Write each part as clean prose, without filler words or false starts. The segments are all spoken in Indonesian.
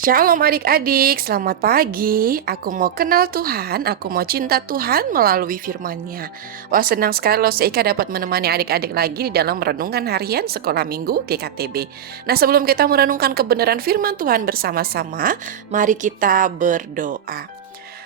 Shalom adik-adik, selamat pagi. Aku mau kenal Tuhan, aku mau cinta Tuhan melalui firman-Nya. Wah, senang sekali loh Seika dapat menemani adik-adik lagi di dalam renungan harian Sekolah Minggu GKTB. Nah, sebelum kita merenungkan kebenaran firman Tuhan bersama-sama, mari kita berdoa.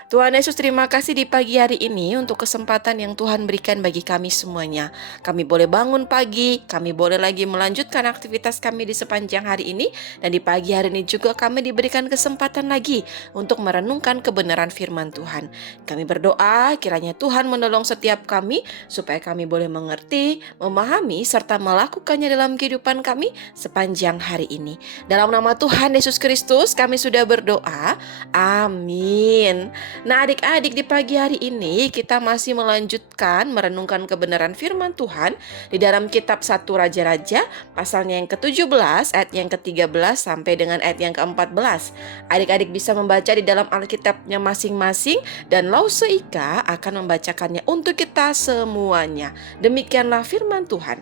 Tuhan Yesus, terima kasih di pagi hari ini untuk kesempatan yang Tuhan berikan bagi kami semuanya. Kami boleh bangun pagi, kami boleh lagi melanjutkan aktivitas kami di sepanjang hari ini, dan di pagi hari ini juga kami diberikan kesempatan lagi untuk merenungkan kebenaran firman Tuhan. Kami berdoa kiranya Tuhan menolong setiap kami supaya kami boleh mengerti, memahami, serta melakukannya dalam kehidupan kami sepanjang hari ini. Dalam nama Tuhan Yesus Kristus kami sudah berdoa. Amin. Nah, adik-adik, di pagi hari ini kita masih melanjutkan merenungkan kebenaran firman Tuhan di dalam kitab 1 Raja-Raja pasalnya yang ke-17 ayat yang ke-13 sampai dengan ayat yang ke-14. Adik-adik bisa membaca di dalam Alkitabnya masing-masing dan Lause Ika akan membacakannya untuk kita semuanya. Demikianlah firman Tuhan.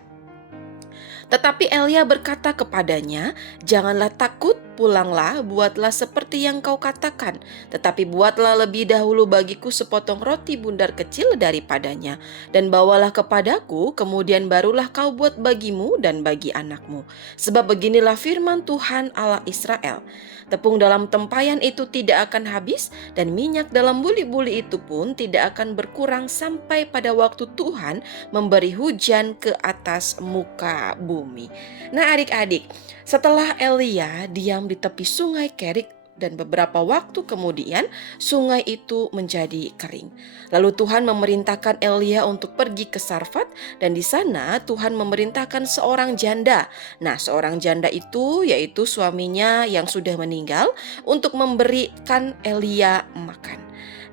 Tetapi Elia berkata kepadanya, "Janganlah takut, pulanglah, buatlah seperti yang kau katakan. Tetapi buatlah lebih dahulu bagiku sepotong roti bundar kecil daripadanya, dan bawalah kepadaku, kemudian barulah kau buat bagimu dan bagi anakmu. Sebab beginilah firman Tuhan Allah Israel, tepung dalam tempayan itu tidak akan habis, dan minyak dalam buli-buli itu pun tidak akan berkurang sampai pada waktu Tuhan memberi hujan ke atas muka bumi." Nah, adik-adik, setelah Elia diam di tepi sungai Kerit dan beberapa waktu kemudian sungai itu menjadi kering. Lalu Tuhan memerintahkan Elia untuk pergi ke Sarfat, dan di sana Tuhan memerintahkan seorang janda. Nah, seorang janda itu yaitu suaminya yang sudah meninggal untuk memberikan Elia makan.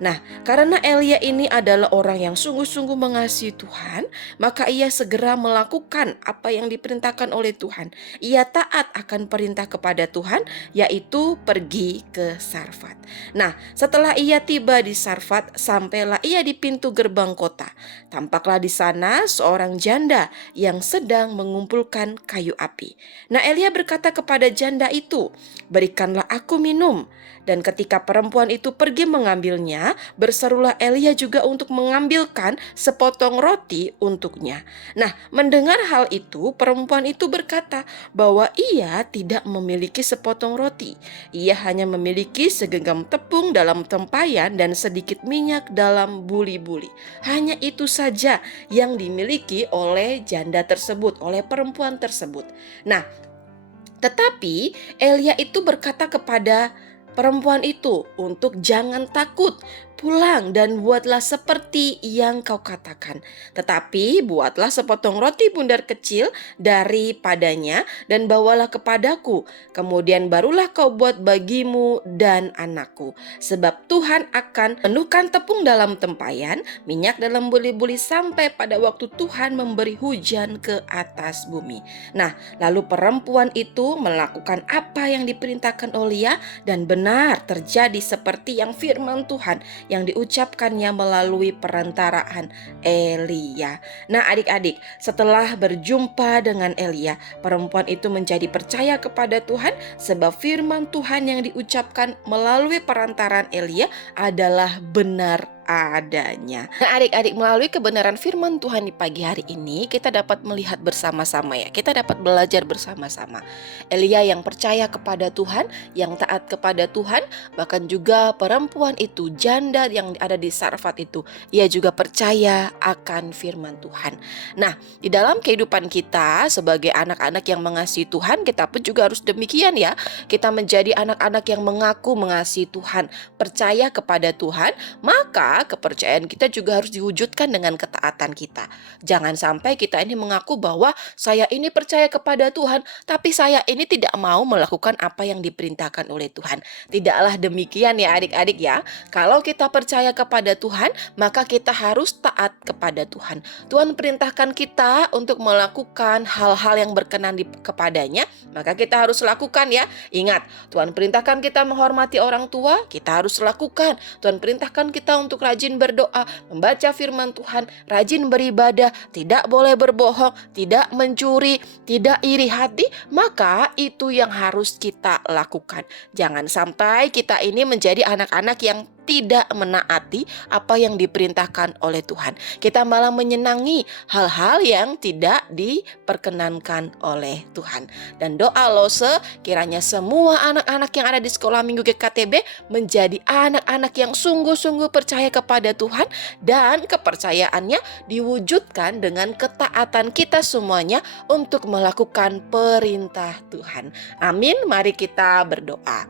Nah, karena Elia ini adalah orang yang sungguh-sungguh mengasihi Tuhan, maka ia segera melakukan apa yang diperintahkan oleh Tuhan. Ia taat akan perintah kepada Tuhan, yaitu pergi ke Sarfat. Nah, setelah ia tiba di Sarfat, sampailah ia di pintu gerbang kota. Tampaklah di sana seorang janda yang sedang mengumpulkan kayu api. Nah, Elia berkata kepada janda itu, "Berikanlah aku minum." Dan ketika perempuan itu pergi mengambilnya, berserulah Elia juga untuk mengambilkan sepotong roti untuknya. Nah, mendengar hal itu, perempuan itu berkata bahwa ia tidak memiliki sepotong roti. Ia hanya memiliki segenggam tepung dalam tempayan dan sedikit minyak dalam buli-buli. Hanya itu saja yang dimiliki oleh janda tersebut, oleh perempuan tersebut. Nah, tetapi Elia itu berkata kepada perempuan itu untuk jangan takut, pulang dan buatlah seperti yang kau katakan. Tetapi buatlah sepotong roti bundar kecil daripadanya dan bawalah kepadaku. Kemudian barulah kau buat bagimu dan anakku. Sebab Tuhan akan penuhkan tepung dalam tempayan, minyak dalam buli-buli sampai pada waktu Tuhan memberi hujan ke atas bumi. Nah, lalu perempuan itu melakukan apa yang diperintahkan Elia, dan benar terjadi seperti yang firman Tuhan yang diucapkannya melalui perantaraan Elia. Nah, adik-adik, setelah berjumpa dengan Elia, perempuan itu menjadi percaya kepada Tuhan sebab firman Tuhan yang diucapkan melalui perantaraan Elia adalah benar adanya. Nah, adik-adik, melalui kebenaran firman Tuhan di pagi hari ini kita dapat melihat bersama-sama ya. Kita dapat belajar bersama-sama. Elia yang percaya kepada Tuhan, yang taat kepada Tuhan, bahkan juga perempuan itu, janda yang ada di Sarfat itu, ia juga percaya akan firman Tuhan. Nah, di dalam kehidupan kita sebagai anak-anak yang mengasihi Tuhan, kita pun juga harus demikian ya. Kita menjadi anak-anak yang mengaku mengasihi Tuhan, percaya kepada Tuhan, maka kepercayaan kita juga harus diwujudkan dengan ketaatan kita. Jangan sampai kita ini mengaku bahwa saya ini percaya kepada Tuhan, tapi saya ini tidak mau melakukan apa yang diperintahkan oleh Tuhan. Tidaklah demikian ya adik-adik ya. Kalau kita percaya kepada Tuhan, maka kita harus taat kepada Tuhan. Tuhan perintahkan kita untuk melakukan hal-hal yang berkenan kepadanya, maka kita harus lakukan ya. Ingat, Tuhan perintahkan kita menghormati orang tua, kita harus lakukan. Tuhan perintahkan kita untuk untuk rajin berdoa, membaca firman Tuhan, rajin beribadah, tidak boleh berbohong, tidak mencuri, tidak iri hati, maka itu yang harus kita lakukan. Jangan sampai kita ini menjadi anak-anak yang tidak menaati apa yang diperintahkan oleh Tuhan. Kita malah menyenangi hal-hal yang tidak diperkenankan oleh Tuhan. Dan doa Lose, kiranya semua anak-anak yang ada di sekolah minggu GKTB menjadi anak-anak yang sungguh-sungguh percaya kepada Tuhan, dan kepercayaannya diwujudkan dengan ketaatan kita semuanya untuk melakukan perintah Tuhan. Amin. Mari kita berdoa.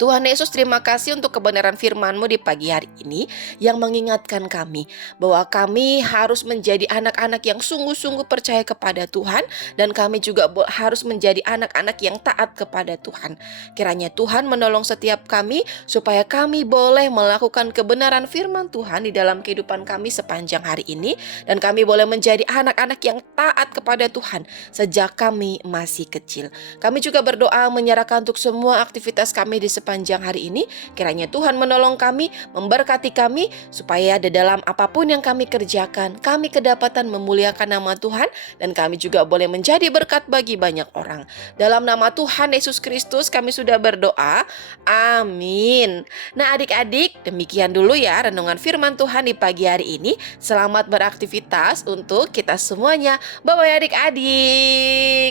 Tuhan Yesus, terima kasih untuk kebenaran firman-Mu di pagi hari ini yang mengingatkan kami bahwa kami harus menjadi anak-anak yang sungguh-sungguh percaya kepada Tuhan, dan kami juga harus menjadi anak-anak yang taat kepada Tuhan. Kiranya Tuhan menolong setiap kami supaya kami boleh melakukan kebenaran firman Tuhan di dalam kehidupan kami sepanjang hari ini, dan kami boleh menjadi anak-anak yang taat kepada Tuhan sejak kami masih kecil. Kami juga berdoa menyerahkan untuk semua aktivitas kami di sepanjang hari ini. Kiranya Tuhan menolong kami, memberkati kami, supaya di dalam apapun yang kami kerjakan, kami kedapatan memuliakan nama Tuhan, dan kami juga boleh menjadi berkat bagi banyak orang. Dalam nama Tuhan Yesus Kristus kami sudah berdoa. Amin. Nah adik-adik, demikian dulu ya renungan firman Tuhan di pagi hari ini. Selamat beraktivitas untuk kita semuanya. Bye-bye adik-adik.